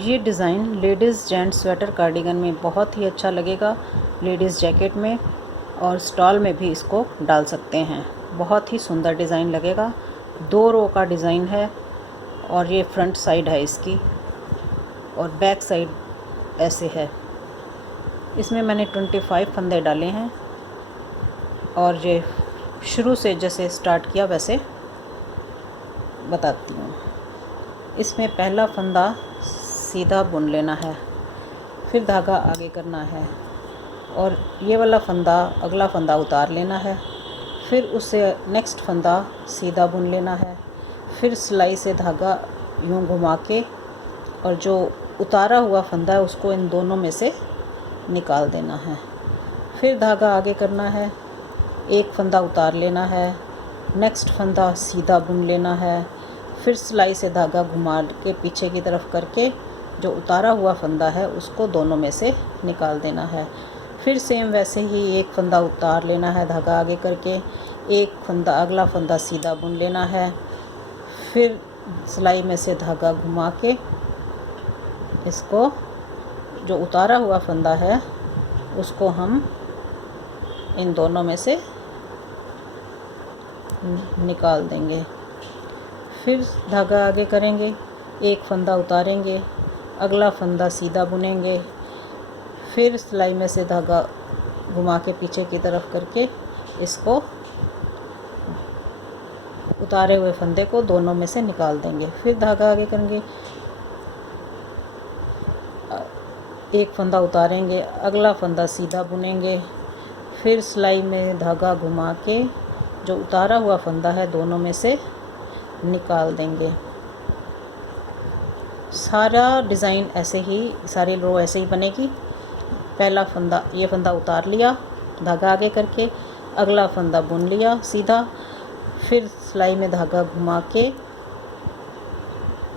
ये design ladies gents sweater cardigan में बहुत ही अच्छा लगेगा, लेडीज़ जैकेट में और स्टॉल में भी इसको डाल सकते हैं। बहुत ही सुंदर डिज़ाइन लगेगा। 2 रो का डिज़ाइन है और ये फ्रंट साइड है इसकी और बैक साइड ऐसे है। इसमें मैंने 25 फंदे डाले हैं और ये शुरू से जैसे स्टार्ट किया वैसे बताती हूँ। इसमें पहला फंदा सीधा बुन लेना है, फिर धागा आगे करना है और ये वाला फंदा अगला फंदा उतार लेना है, फिर उससे नेक्स्ट फंदा सीधा बुन लेना है, फिर सिलाई से धागा यूँ घुमा के और जो उतारा हुआ फंदा है उसको इन दोनों में से निकाल देना है। फिर धागा आगे करना है, एक फंदा उतार लेना है, नेक्स्ट फंदा सीधा बुन लेना है, फिर सिलाई से धागा घुमा के पीछे की तरफ करके जो उतारा हुआ फंदा है उसको दोनों में से निकाल देना है। फिर सेम वैसे ही एक फंदा उतार लेना है धागा आगे करके, एक फंदा अगला फंदा सीधा बुन लेना है, फिर सिलाई में से धागा घुमा के इसको जो उतारा हुआ फंदा है उसको हम इन दोनों में से निकाल देंगे। फिर धागा आगे करेंगे, एक फंदा उतारेंगे, अगला फंदा सीधा बुनेंगे, फिर सिलाई में से धागा घुमा के पीछे की तरफ करके इसको उतारे हुए फंदे को दोनों में से निकाल देंगे। फिर धागा आगे करेंगे, एक फंदा उतारेंगे, अगला फंदा सीधा बुनेंगे, फिर सिलाई में धागा घुमा के जो उतारा हुआ फंदा है दोनों में से निकाल देंगे। सारा डिज़ाइन ऐसे ही, सारी रो ऐसे ही बनेगी। पहला फंदा, ये फंदा उतार लिया धागा आगे करके, अगला फंदा बुन लिया सीधा, फिर सिलाई में धागा घुमा के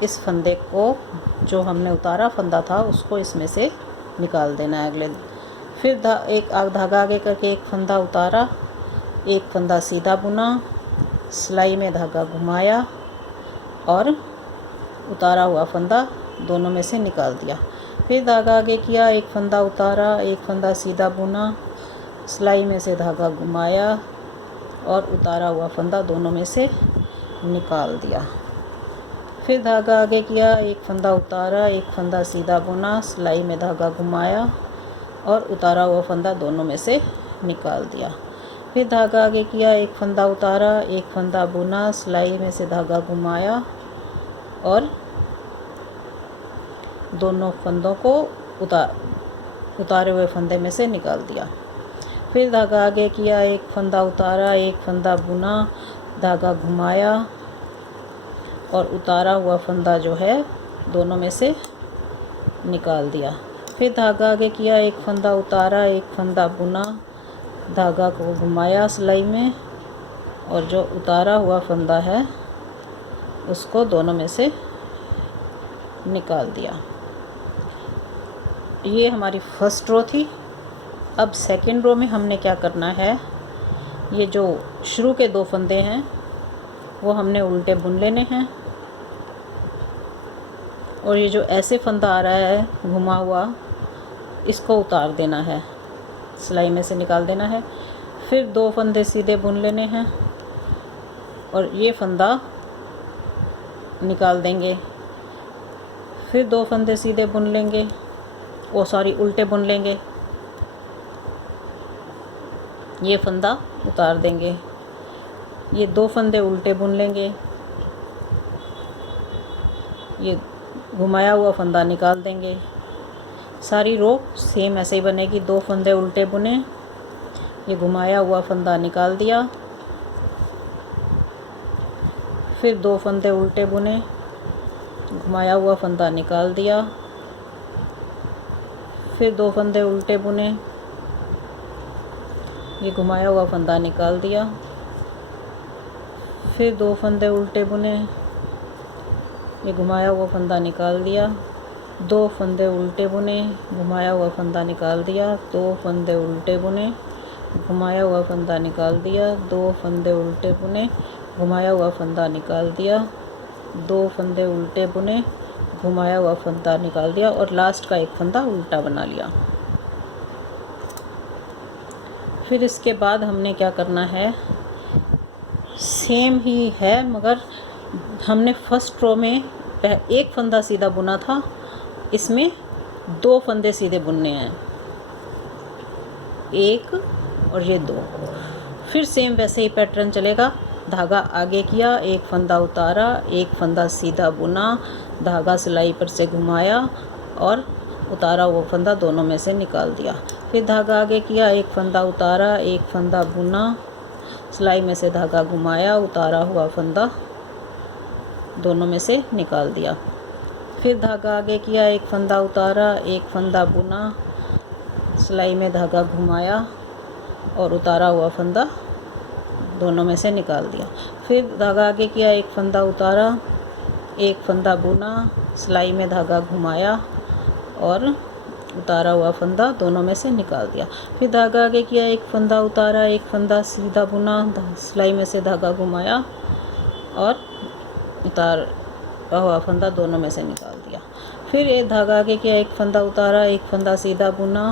इस फंदे को जो हमने उतारा फंदा था उसको इसमें से निकाल देना है अगले। फिर धागा आगे करके एक फंदा उतारा, एक फंदा सीधा बुना, सिलाई में धागा घुमाया और उतारा हुआ फंदा दोनों में से निकाल दिया। फिर धागा आगे किया, एक फंदा उतारा, एक फंदा सीधा बुना, सिलाई में से धागा घुमाया और उतारा हुआ फंदा दोनों में से निकाल दिया। फिर धागा आगे किया, एक फंदा उतारा, एक फंदा सीधा बुना, सिलाई में धागा घुमाया और उतारा हुआ फंदा दोनों में से निकाल दिया। फिर धागा आगे किया, एक फंदा उतारा, एक फंदा बुना, सिलाई में से धागा घुमाया और दोनों फंदों को उतारे हुए फंदे में से निकाल दिया। फिर धागा आगे किया, एक फंदा उतारा, एक फंदा बुना, धागा घुमाया और उतारा हुआ फंदा जो है दोनों में से निकाल दिया। फिर धागा आगे किया, एक फंदा उतारा, एक फंदा बुना, धागा को घुमाया सिलाई में और जो उतारा हुआ फंदा है उसको दोनों में से निकाल दिया। ये हमारी फर्स्ट रो थी। अब सेकंड रो में हमने क्या करना है, ये जो शुरू के 2 फंदे हैं वो हमने उल्टे बुन लेने हैं और ये जो ऐसे फंदा आ रहा है घुमा हुआ इसको उतार देना है, सिलाई में से निकाल देना है। फिर 2 फंदे सीधे बुन लेने हैं और ये फंदा निकाल देंगे। फिर 2 फंदे सीधे बुन लेंगे, उल्टे बुन लेंगे, ये फंदा उतार देंगे। ये 2 फंदे उल्टे बुन लेंगे, ये घुमाया हुआ फंदा निकाल देंगे। सारी रो सेम ऐसे ही बनेगी। 2 फंदे उल्टे बुने, ये घुमाया हुआ फंदा निकाल दिया, फिर 2 फंदे उल्टे बुने, घुमाया हुआ फंदा निकाल दिया, फिर 2 फंदे उल्टे बुने, ये घुमाया हुआ फंदा निकाल दिया, फिर 2 फंदे उल्टे बुने, ये घुमाया हुआ फंदा निकाल दिया, 2 फंदे उल्टे बुने, घुमाया हुआ फंदा निकाल दिया, 2 फंदे उल्टे बुने, घुमाया हुआ फंदा निकाल दिया, 2 फंदे उल्टे बुने, घुमाया हुआ फंदा निकाल दिया, 2 फंदे उल्टे बुने, घुमाया हुआ फंदा निकाल दिया और लास्ट का एक फंदा उल्टा बना लिया। फिर इसके बाद हमने क्या करना है, सेम ही है मगर हमने फर्स्ट रो में एक फंदा सीधा बुना था, इसमें 2 फंदे सीधे बुनने हैं, 1 और ये 2। फिर सेम वैसे ही पैटर्न चलेगा। धागा आगे किया, एक फंदा उतारा, एक फंदा सीधा बुना, धागा सिलाई पर से घुमाया और उतारा वो फंदा दोनों में से निकाल दिया। फिर धागा आगे किया, एक फंदा उतारा, एक फंदा बुना, सिलाई में से धागा घुमाया, उतारा हुआ फंदा दोनों में से निकाल दिया। फिर धागा आगे किया, एक फंदा उतारा, एक फंदा बुना, सिलाई में धागा घुमाया और उतारा हुआ फंदा दोनों में से निकाल दिया। फिर धागा आगे किया, एक फंदा उतारा, एक फंदा बुना, सिलाई में धागा घुमाया और उतारा हुआ फंदा दोनों में से निकाल दिया। फिर धागा आगे किया, एक फंदा उतारा, एक फंदा सीधा बुना, सिलाई में से धागा घुमाया और उतारा हुआ फंदा दोनों में से निकाल दिया। फिर एक धागा आगे किया, एक फंदा उतारा, एक फंदा सीधा बुना,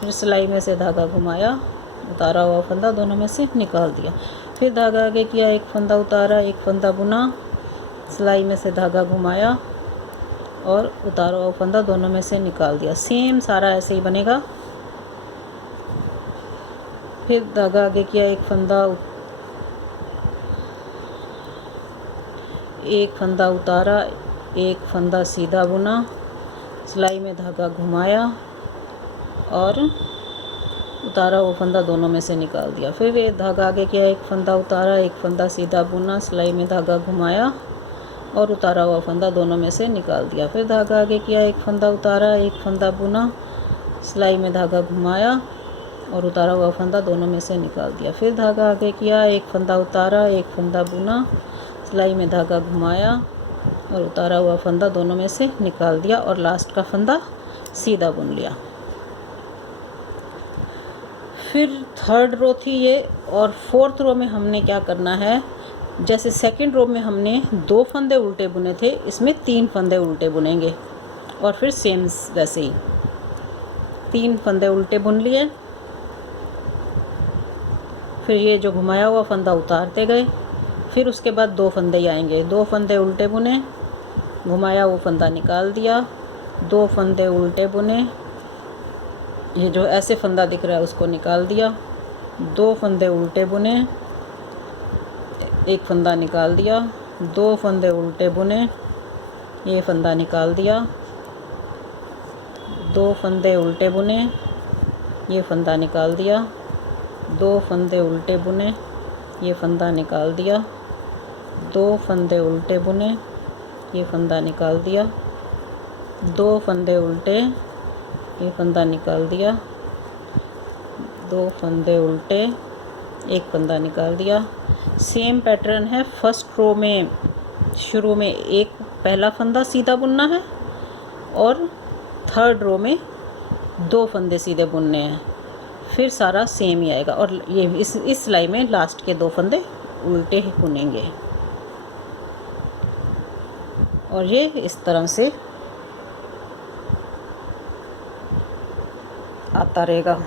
फिर सिलाई में से धागा घुमाया, उतारा हुआ फंदा दोनों में से निकाल दिया। फिर धागा आगे किया, एक फंदा उतारा, एक फंदा बुना, सिलाई में से धागा घुमाया और उतारा हुआ फंदा दोनों में से निकाल दिया। सेम सारा ऐसे ही बनेगा। फिर धागा आगे किया, एक फंदा उतारा, एक फंदा सीधा बुना, सिलाई में धागा घुमाया और उतारा हुआ फंदा दोनों में से निकाल दिया। फिर ये धागा आगे किया, एक फंदा उतारा, एक फंदा सीधा बुना, सिलाई में धागा घुमाया और उतारा हुआ फंदा दोनों में से निकाल दिया। फिर धागा आगे किया, एक फंदा उतारा, एक फंदा बुना, सिलाई में धागा घुमाया और उतारा हुआ फंदा दोनों में से निकाल दिया। फिर धागा आगे किया, एक फंदा उतारा, एक फंदा बुना, सिलाई में धागा घुमाया और उतारा हुआ फंदा दोनों में से निकाल दिया और लास्ट का फंदा सीधा बुन लिया। फिर थर्ड रो थी ये, और फोर्थ रो में हमने क्या करना है, जैसे सेकंड रो में हमने 2 फंदे उल्टे बुने थे, इसमें 3 फंदे उल्टे बुनेंगे और फिर सेम वैसे ही 3 फंदे उल्टे बुन लिए। फिर ये जो घुमाया हुआ फंदा उतारते गए। फिर उसके बाद 2 फंदे ही आएंगे, 2 फंदे उल्टे बुने, घुमाया हुआ फंदा निकाल दिया, 2 फंदे उल्टे बुने, ये जो ऐसे फंदा दिख रहा है उसको निकाल दिया, 2 फंदे उल्टे बुने, एक फंदा निकाल दिया, 2 फंदे उल्टे बुने, ये फंदा निकाल दिया, 2 फंदे उल्टे बुने, ये फंदा निकाल दिया, 2 फंदे उल्टे बुने, ये फंदा निकाल दिया, 2 फंदे उल्टे बुने, ये फंदा निकाल दिया, 2 फंदे उल्टे, ये फंदा निकाल दिया, 2 फंदे उल्टे, एक फंदा निकाल दिया। सेम पैटर्न है। फर्स्ट रो में शुरू में एक पहला फंदा सीधा बुनना है और थर्ड रो में 2 फंदे सीधे बुनने हैं। फिर सारा सेम ही आएगा और ये इस सिलाई में लास्ट के 2 फंदे उल्टे ही बुनेंगे और ये इस तरह से आता रहेगा।